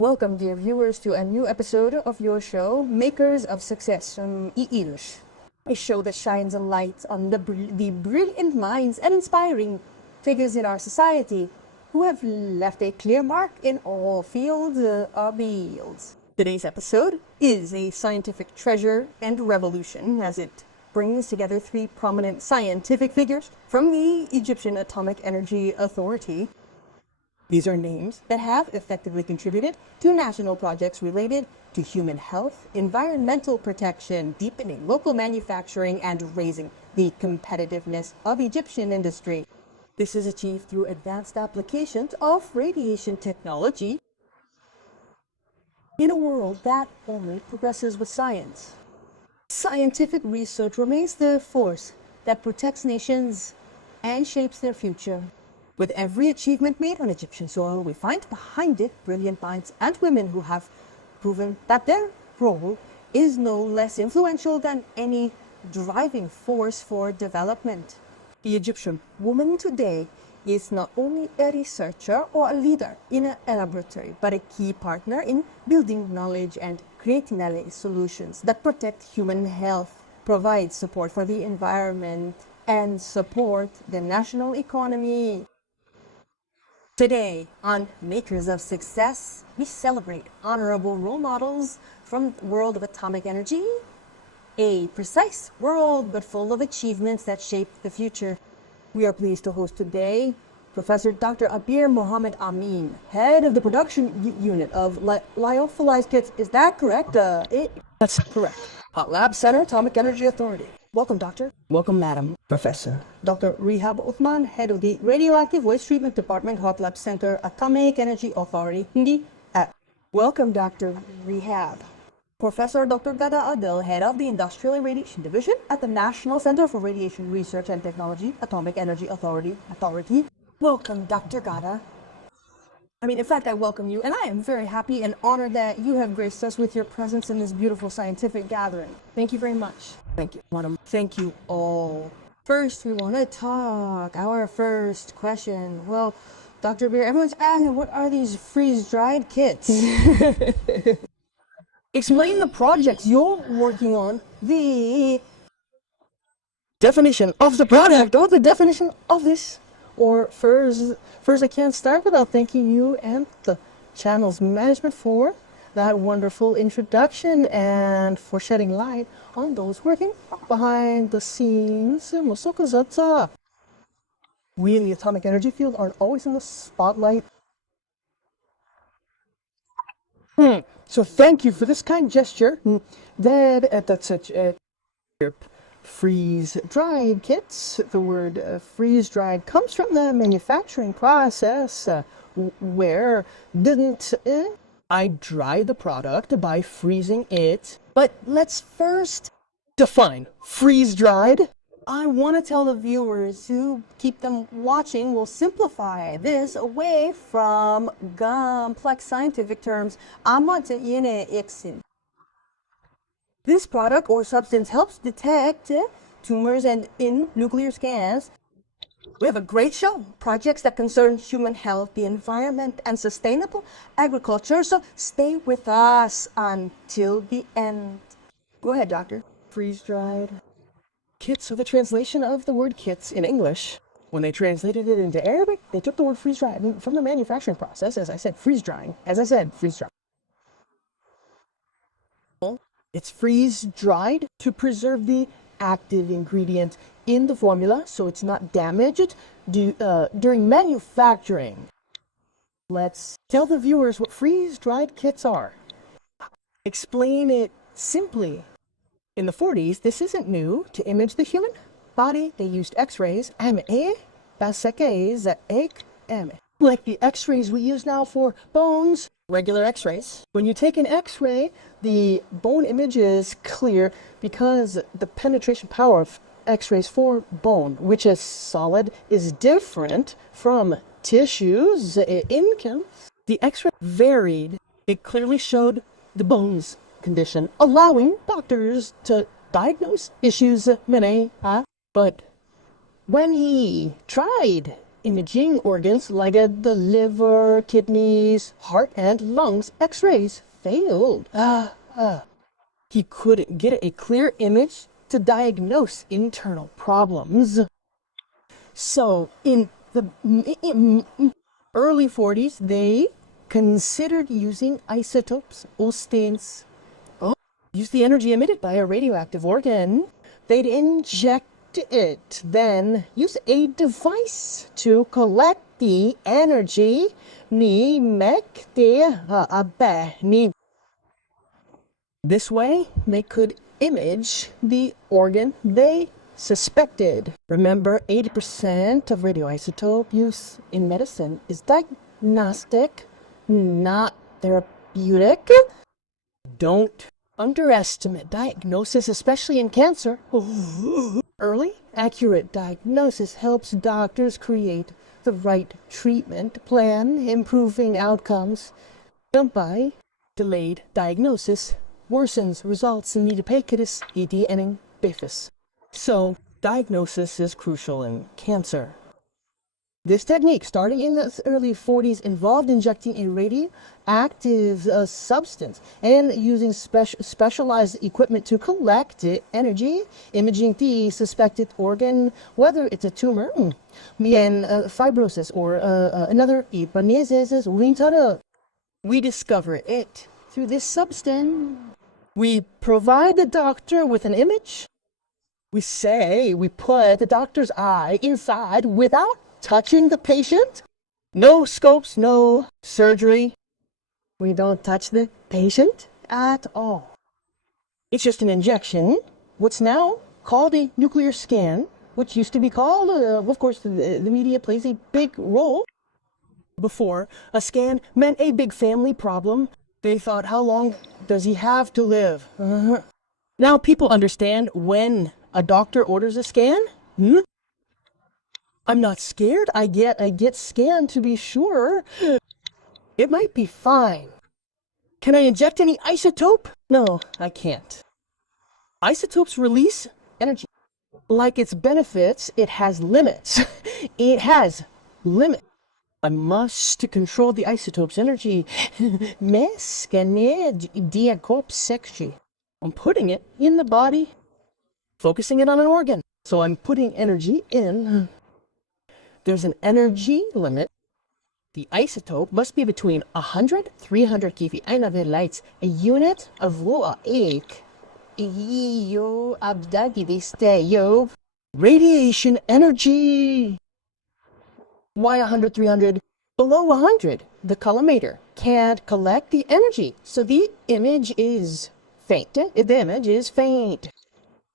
Welcome, dear viewers, to a new episode of your show, Makers of Success from E-English, a show that shines a light on the brilliant minds and inspiring figures in our society who have left a clear mark in all fields of fields. Today's episode is a scientific treasure and revolution as it brings together three prominent scientific figures from the Egyptian Atomic Energy Authority. These are names that have effectively contributed to national projects related to human health, environmental protection, deepening local manufacturing, and raising the competitiveness of Egyptian industry. This is achieved through advanced applications of radiation technology in a world that only progresses with science. Scientific research remains the force that protects nations and shapes their future. With every achievement made on Egyptian soil, we find behind it brilliant minds and women who have proven that their role is no less influential than any driving force for development. The Egyptian woman today is not only a researcher or a leader in a laboratory, but a key partner in building knowledge and creating solutions that protect human health, provide support for the environment, and support the national economy. Today, on Makers of Success, we celebrate honorable role models from the world of atomic energy, a precise world but full of achievements that shape the future. We are pleased to host today Professor Dr. Abir Mohammed Amin, head of the production unit of lyophilized kits. Is that correct? That's correct. Hot Lab Center, Atomic Energy Authority. Welcome, Doctor. Welcome, Madam Professor. Dr. Rehab Uthman, head of the Radioactive Waste Treatment Department, Hot Lab Center, Atomic Energy Authority, Hindi. Welcome, Dr. Rehab. Professor Dr. Gada Adel, head of the Industrial and Radiation Division at the National Center for Radiation Research and Technology, Atomic Energy Authority. Welcome, Dr. Gada. In fact, I welcome you, and I am very happy and honored that you have graced us with your presence in this beautiful scientific gathering. Thank you very much. Thank you, Madam. Thank you all. First, we want to talk. Our first question. Well, Dr. Beer, everyone's asking, what are these freeze-dried kits? Explain the projects you're working on, the definition of the product, or the definition of this. Or first, I can't start without thanking you and the channel's management for that wonderful introduction and for shedding light on those working behind the scenes. We in the atomic energy field aren't always in the spotlight. So thank you for this kind gesture. That's such a freeze-dried kits. The word freeze-dried comes from the manufacturing process where I dry the product by freezing it. But let's first define freeze-dried. I want to tell the viewers who keep them watching, we'll simplify this away from complex scientific terms. This product or substance helps detect tumors and in nuclear scans. We have a great show, projects that concern human health, the environment, and sustainable agriculture, so stay with us until the end. Go ahead, Doctor. Freeze-dried kits. So the translation of the word kits in English, when they translated it into Arabic, they took the word freeze-dried from the manufacturing process, as I said, freeze-drying. It's freeze-dried to preserve the active ingredient in the formula so it's not damaged during manufacturing. Let's tell the viewers what freeze-dried kits are. Explain it simply. In the 40s, this isn't new. To image the human body, they used X-rays. Like the X-rays we use now for bones, regular X-rays. When you take an X-ray, the bone image is clear because the penetration power of X-rays for bone, which is solid, is different from tissues. The X-ray varied. It clearly showed the bone's condition, allowing doctors to diagnose issues. But when he tried imaging organs like the liver, kidneys, heart, and lungs x-rays failed. He couldn't get a clear image to diagnose internal problems. So in the early 40s, they considered using isotopes or stains. Use the energy emitted by a radioactive organ. They'd inject it, then use a device to collect the energy. This way, they could image the organ they suspected. Remember, 80% of radioisotope use in medicine is diagnostic, not therapeutic. Don't underestimate diagnosis, especially in cancer. Early, accurate diagnosis helps doctors create the right treatment plan, improving outcomes. By delayed diagnosis worsens results in the pecadis and bifis. So, diagnosis is crucial in cancer. This technique, starting in the early 40s, involved injecting a radioactive substance and using specialized equipment to collect energy, imaging the suspected organ, whether it's a tumor, and fibrosis, or another ipanesis. We discover it through this substance. We provide the doctor with an image. We say we put the doctor's eye inside without touching the patient. No scopes, no surgery. We don't touch the patient at all. It's just an injection. What's now called a nuclear scan, which used to be called, of course, the media plays a big role. Before, a scan meant a big family problem. They thought, how long does he have to live? Now people understand when a doctor orders a scan. I'm not scared. I get scanned to be sure. It might be fine. Can I inject any isotope? No, I can't. Isotopes release energy. Like its benefits, it has limits. It has limits. I must control the isotope's energy. I'm putting it in the body, focusing it on an organ. So I'm putting energy in. There's an energy limit. The isotope must be between 100 300 keV. Ein of lights. A unit of radiation energy. Why 100 300? Below 100, the collimator can't collect the energy. So the image is faint. The image is faint.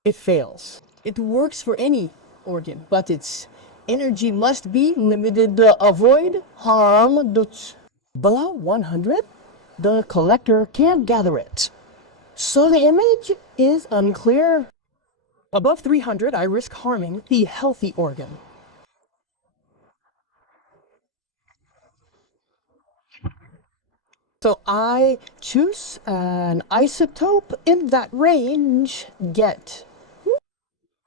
It fails. It works for any organ, but its energy must be limited to avoid harm. Below 100, the collector can't gather it. So the image is unclear. Above 300, I risk harming the healthy organ. So I choose an isotope in that range, get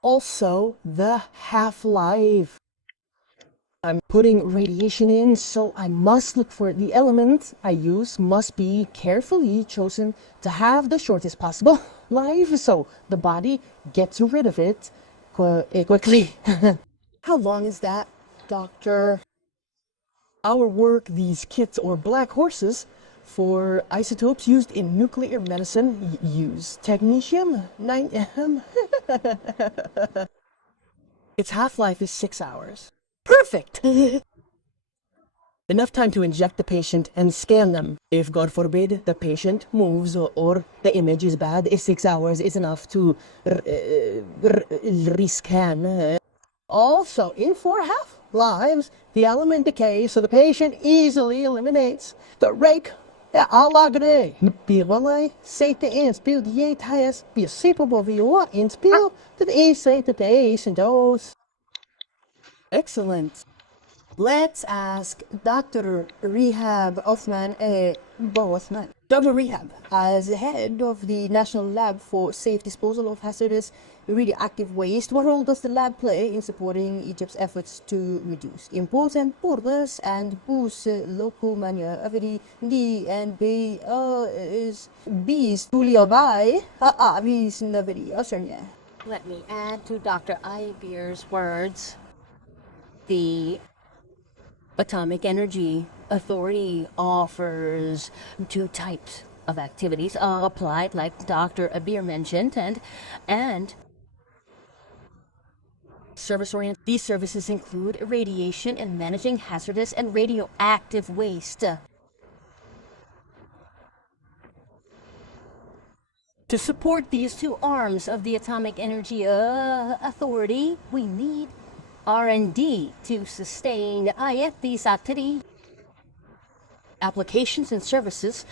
also the half-life. I'm putting radiation in, so I must look for the element I use must be carefully chosen to have the shortest possible life, so the body gets rid of it quickly. How long is that, doctor? Our work, these kits or black horses, for isotopes used in nuclear medicine, use technetium 9M. Its half-life is 6 hours. Perfect! Enough time to inject the patient and scan them. If, God forbid, the patient moves or the image is bad, 6 hours is enough to rescan. Also, in 4 half-lives, the element decays, so the patient easily eliminates the rake. Allagre, Birole, Sate inspel die ties, be a separable viewer, inspel, that is say that they and those. Excellent. Let's ask Dr. Rehab Bothman. Dr. Rehab, as head of the National Lab for Safe Disposal of Hazardous Radioactive Waste, what role does the lab play in supporting Egypt's efforts to reduce imports and borders and boost local manufacturing? DNB is bees tuliabay avis naviri asarnya. Let me add to Dr. Ibir's words. The Atomic Energy Authority offers two types of activities applied, like Dr. Abir mentioned, and service-oriented. These services include irradiation and managing hazardous and radioactive waste. To support these two arms of the Atomic Energy Authority, we need R&D to sustain these activities, applications and services.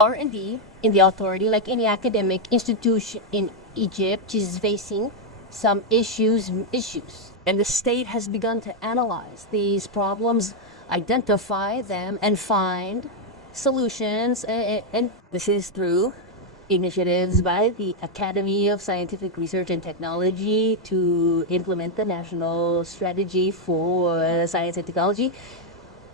R&D in the authority, like any academic institution in Egypt, is facing some issues, and the state has begun to analyze these problems, identify them, and find solutions, and this is through initiatives by the Academy of Scientific Research and Technology to implement the National Strategy for Science and Technology,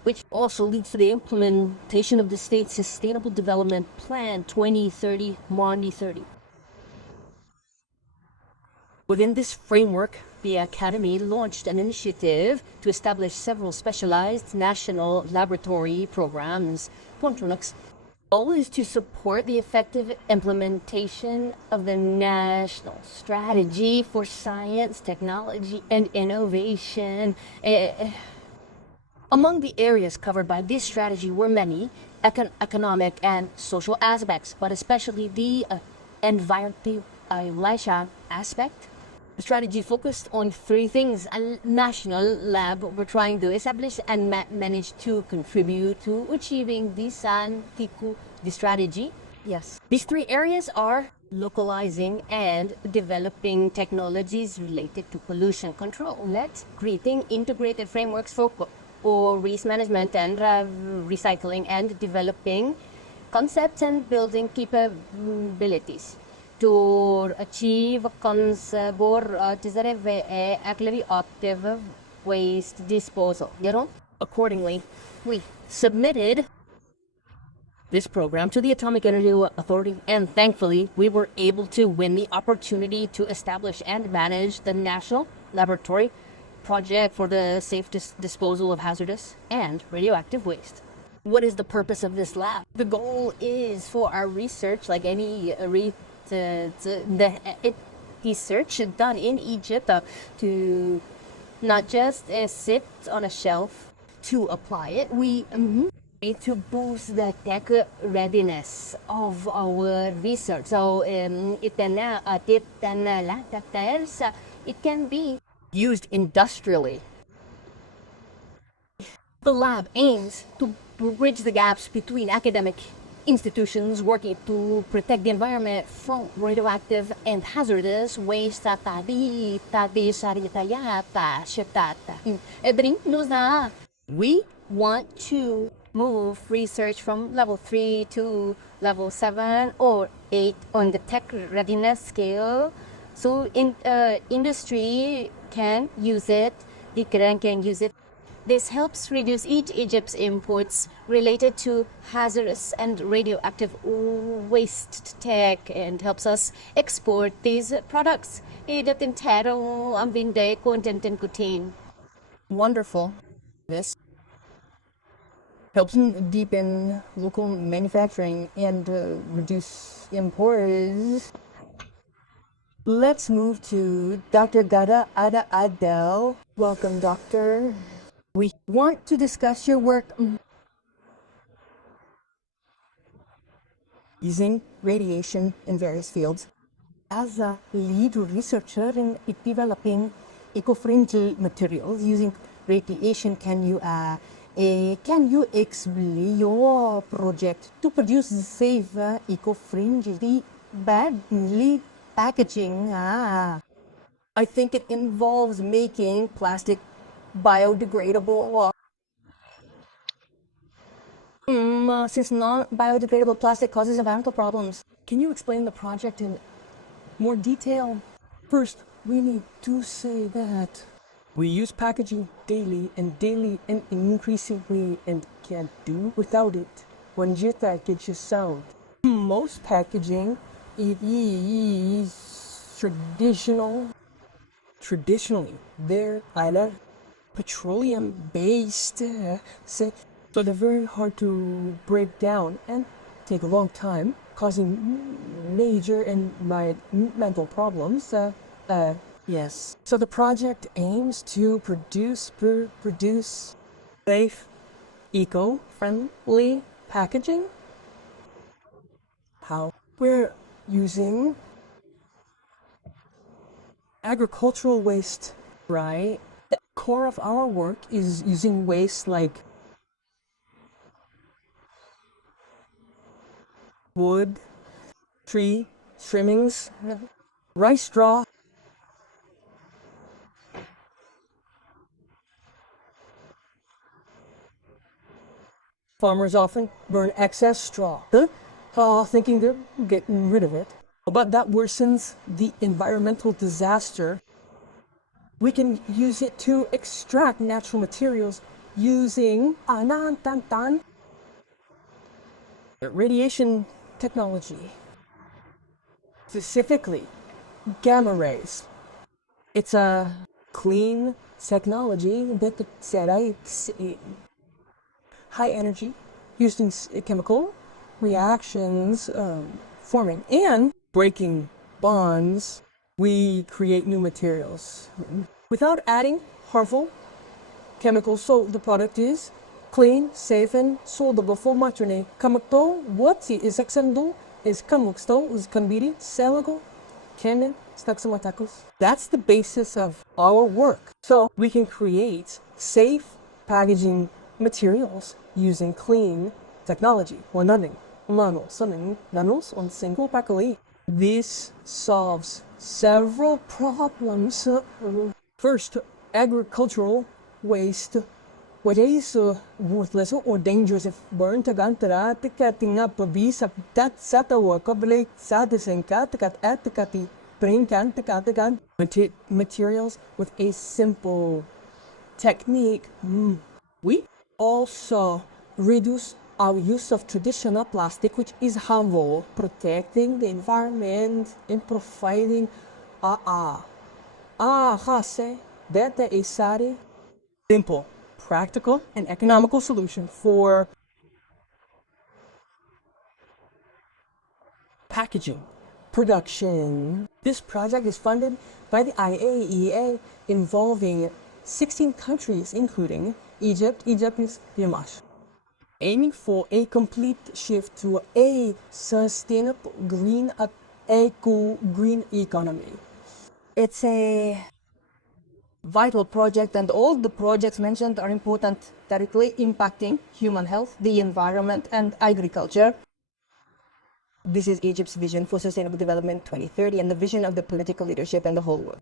which also leads to the implementation of the state's Sustainable Development Plan 2030 Mondi 30. Within this framework, the Academy launched an initiative to establish several specialized national laboratory programs. The goal is to support the effective implementation of the National Strategy for Science, Technology, and Innovation. Among the areas covered by this strategy were many economic and social aspects, but especially the environmental aspect. The strategy focused on three things. A national lab we're trying to establish and manage to contribute to achieving the strategy. Yes. These three areas are localizing and developing technologies related to pollution control, creating integrated frameworks for waste management and recycling, and developing concepts and building capabilities to achieve active waste disposal. Accordingly, we submitted this program to the Atomic Energy Authority, and thankfully we were able to win the opportunity to establish and manage the National Laboratory Project for the safe disposal of hazardous and radioactive waste. What is the purpose of this lab? The goal is for our research, like any research done in Egypt, to not just sit on a shelf to apply it. We need to boost the tech readiness of our research. So it can be used industrially. The lab aims to bridge the gaps between academic institutions working to protect the environment from radioactive and hazardous waste. We want to move research from level 3 to level 7 or 8 on the tech readiness scale, so industry can use it, can use it. This helps reduce Egypt's imports related to hazardous and radioactive waste tech and helps us export these products. Wonderful. This helps deepen local manufacturing and reduce imports. Let's move to Dr. Gada Ada Adel. Welcome, Doctor. We want to discuss your work using radiation in various fields. As a lead researcher in developing eco-friendly materials using radiation, can you explain your project to produce safe, eco-friendly, badly packaging? I think it involves making plastic biodegradable. Since non-biodegradable plastic causes environmental problems. Can you explain the project in more detail? First, we need to say that we use packaging daily and increasingly and can't do without it. When you package is sound. Most packaging, it is traditionally, they're either petroleum-based, so they're very hard to break down and take a long time, causing major environmental problems. Yes. So the project aims to produce safe, eco-friendly packaging. How? We're using agricultural waste, right? The core of our work is using waste like wood, tree trimmings, rice straw. Farmers often burn excess straw, thinking they're getting rid of it. But that worsens the environmental disaster. We can use it to extract natural materials using radiation technology, specifically gamma rays. It's a clean technology that generates high energy used in chemical reactions, forming and breaking bonds. We create new materials without adding harmful chemicals, so the product is clean, safe, and soldable for materne. Kamakto, what is exendo is kamuksto, is kambiri, selago, kennen, staksumatakos. That's the basis of our work. So we can create safe packaging materials using clean technology. Wananing, umano, saning, nanos, on single pakali. This solves several problems. First, agricultural waste. What is worthless or dangerous if burned to gantara, tikating up a visa, that sata or coblate, satis and katakat atikati, brain can takatagan. Materials with a simple technique. We also reduce our use of traditional plastic, which is harmful, protecting the environment and providing hase that is a simple, practical, and economical solution for packaging production. This project is funded by the IAEA, involving 16 countries, including Egypt. Egypt is Dimash, aiming for a complete shift to a sustainable green economy. It's a vital project, and all the projects mentioned are important, directly impacting human health, the environment, and agriculture. This is Egypt's vision for sustainable development 2030 and the vision of the political leadership and the whole world.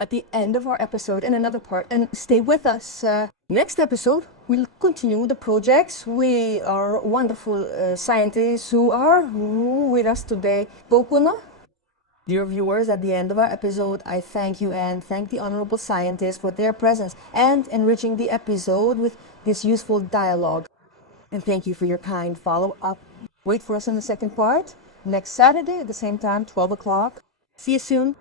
At the end of our episode and another part, and stay with us. Next episode, we'll continue the projects. We are wonderful scientists who are with us today. Bokuna. Dear viewers, at the end of our episode, I thank you and thank the honorable scientists for their presence and enriching the episode with this useful dialogue. And thank you for your kind follow-up. Wait for us in the second part, next Saturday at the same time, 12 o'clock. See you soon.